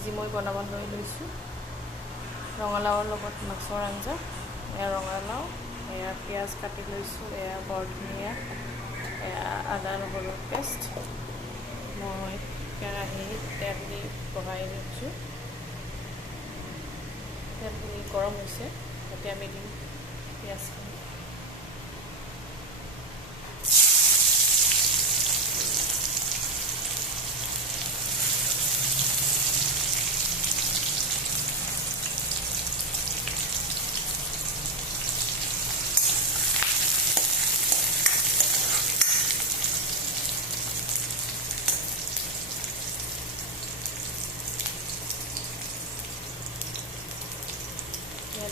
আজি মই বনাবলৈ লৈছোঁ ৰঙালাওৰ লগত মাছৰ আঞ্জা। এয়া ৰঙালাও, এয়া পিঁয়াজ কাটি লৈছোঁ, এয়া বৰ ধুনীয়া, এয়া আদা নহৰুৰ পেষ্ট। মই কেৰাহীত তেল দি বহাই লৈছোঁ। তেলখিনি গৰম হৈছে, এতিয়া আমি দিম পিঁয়াজখিনি।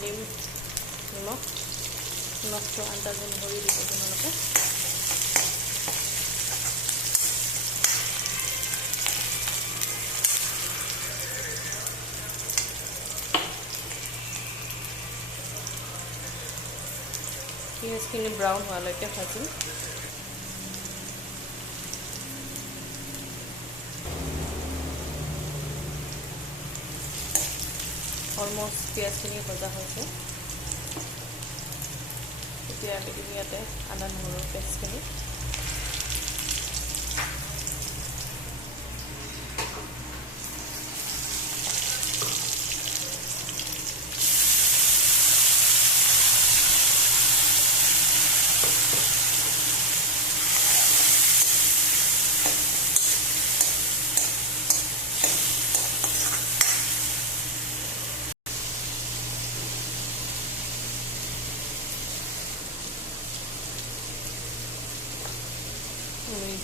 দিম নিমখটো আন্দাজ অনুসৰি দিব তোমালোকে। পিঁয়াজখিনি ব্ৰাউন হোৱালৈকে ভাজিম। অলমষ্ট পিঁয়াজখিনি ভজা হৈছে। এতিয়া আমি দিম ইয়াতে আদা নহৰুৰ পেষ্টখিনি।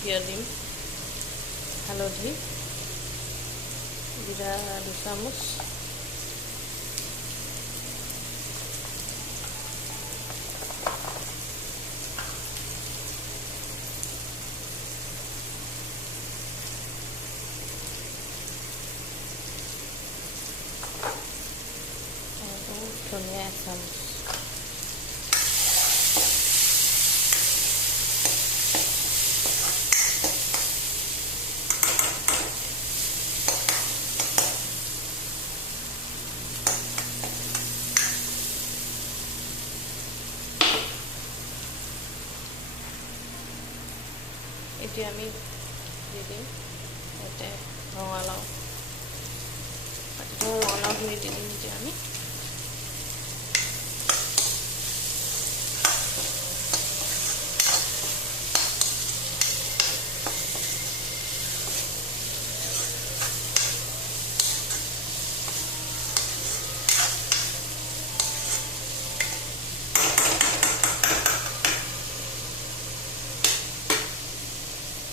এতিয়া দিম হালধি, জিৰা 2 চামুচ, ধনিয়া 1 চামুচ। এতিয়া আমি দি দিম ইয়াতে ৰঙালাওখিনি দি দিম এতিয়া আমি।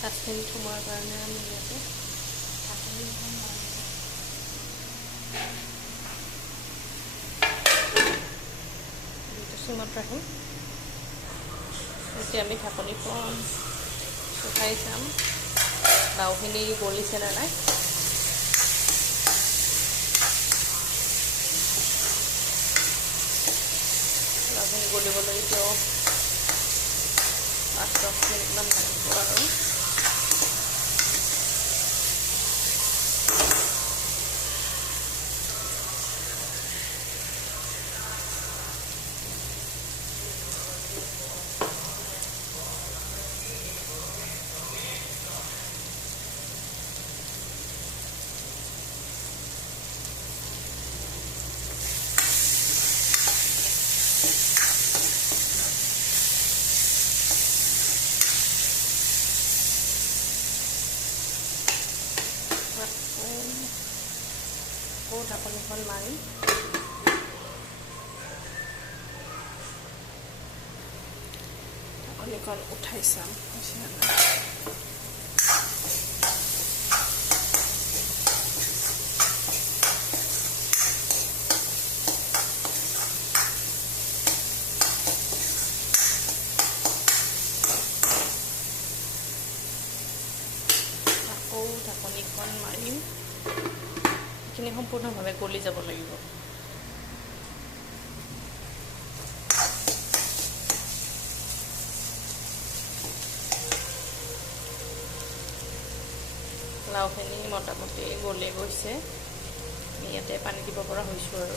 পাঁচমিনিট সময়ৰ কাৰণে আমি ইয়াতে চিমত ৰাখিম। এতিয়া আমি ঢাকনিখন উঠাই চাম লাওখিনি গলিছে নে নাই। লাওখিনি গলিবলৈ এতিয়াও 5-10 মিনিটমান লাগিব আৰু। ঢাকনিখন মাৰি ঢাকনিখন উঠাই চাম হৈছে নাই। আকৌ ঢাকনিখন মাৰিম। এইখিনি সম্পূৰ্ণভাৱে গলি যাব লাগিব। লাওখিনি মোটামুটি গলি গৈছে। ইয়াতে পানী দিব পৰা হৈছোঁ আৰু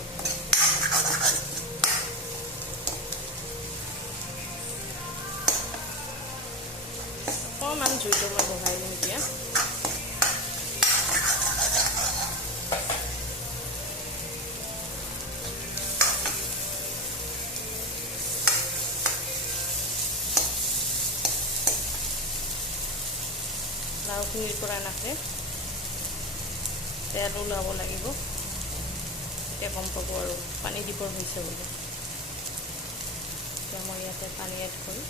অকণমান জুইটো মই বঢ়াই দিম এতিয়া লাওখিনিৰ পৰা নাকে তেল ওলাব লাগিব এতিয়া গম পাব আৰু পানী দিবৰ হৈছে বুলি এতিয়া মই ইয়াতে পানী এড কৰিম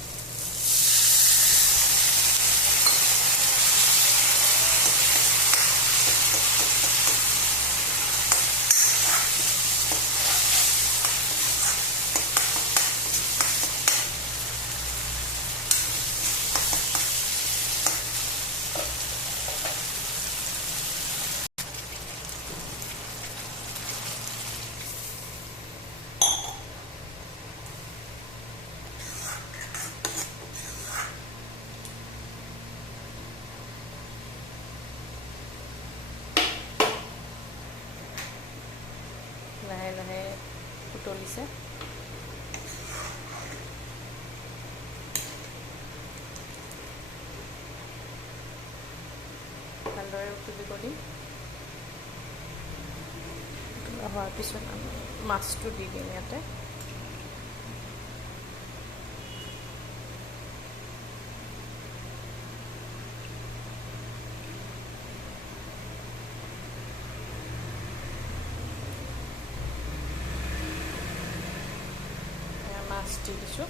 লাহে লাহে উতলিছে ভালদৰে উতলিব দিম হোৱাৰ পিছত আমি মাছটো দি দিম ইয়াতে মাছ দি দিছোঁ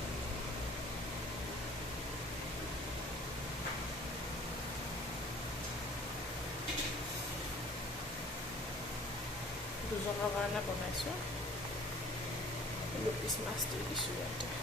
দুজনৰ কাৰণে বনাইছোঁ দুপিচ মাছ দি দিছোঁ ইয়াতে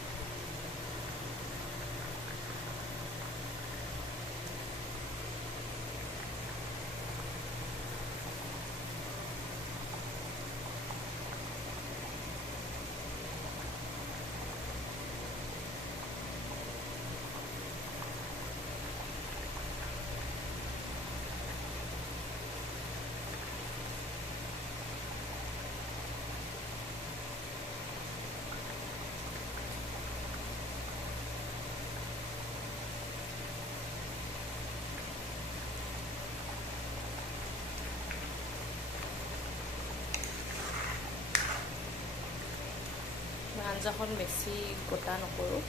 আঞ্জাখন বেছি গোটা নকৰোঁ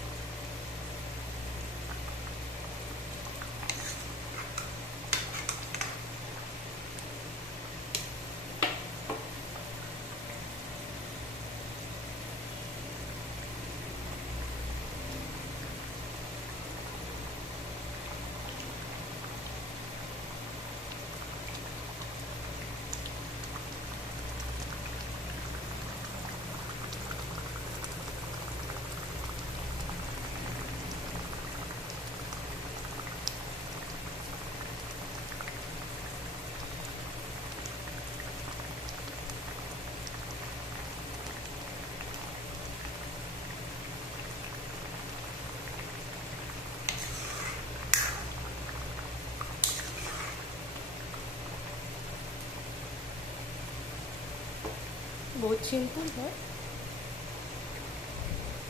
বহুত চিম্পুল হয়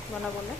বনাবলৈ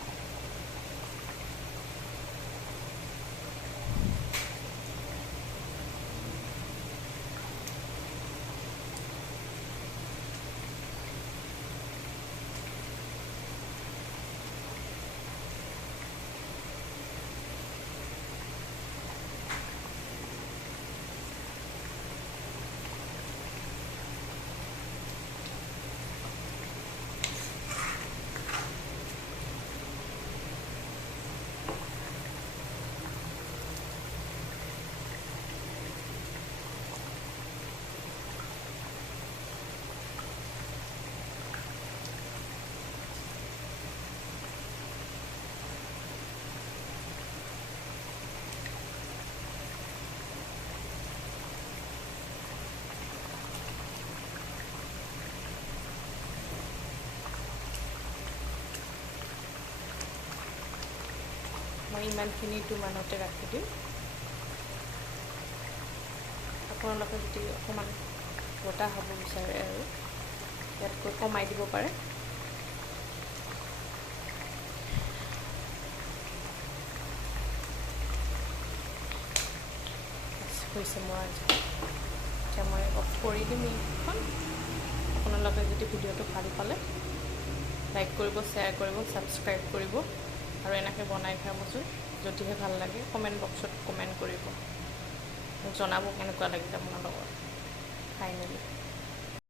মই ইমানখিনিটো মানতে ৰাখি দিম আপোনালোকে যদি অকণমান গোটা হ'ব বিচাৰে আৰু ইয়াতকৈ কমাই দিব পাৰে। হৈছে মোৰ আঞ্জা। এতিয়া মই অফ কৰি দিম এইখন। আপোনালোকে যদি ভিডিঅ'টো ভাল পালে লাইক কৰিব, শ্বেয়াৰ কৰিব, ছাবস্ক্ৰাইব কৰিব আৰু এনেকৈ বনাই খাবচোন। যদিহে ভাল লাগে কমেণ্ট বক্সত কমেণ্ট কৰিব, মোক জনাব কেনেকুৱা লাগিলে আপোনাৰ লগত খাই মেলি।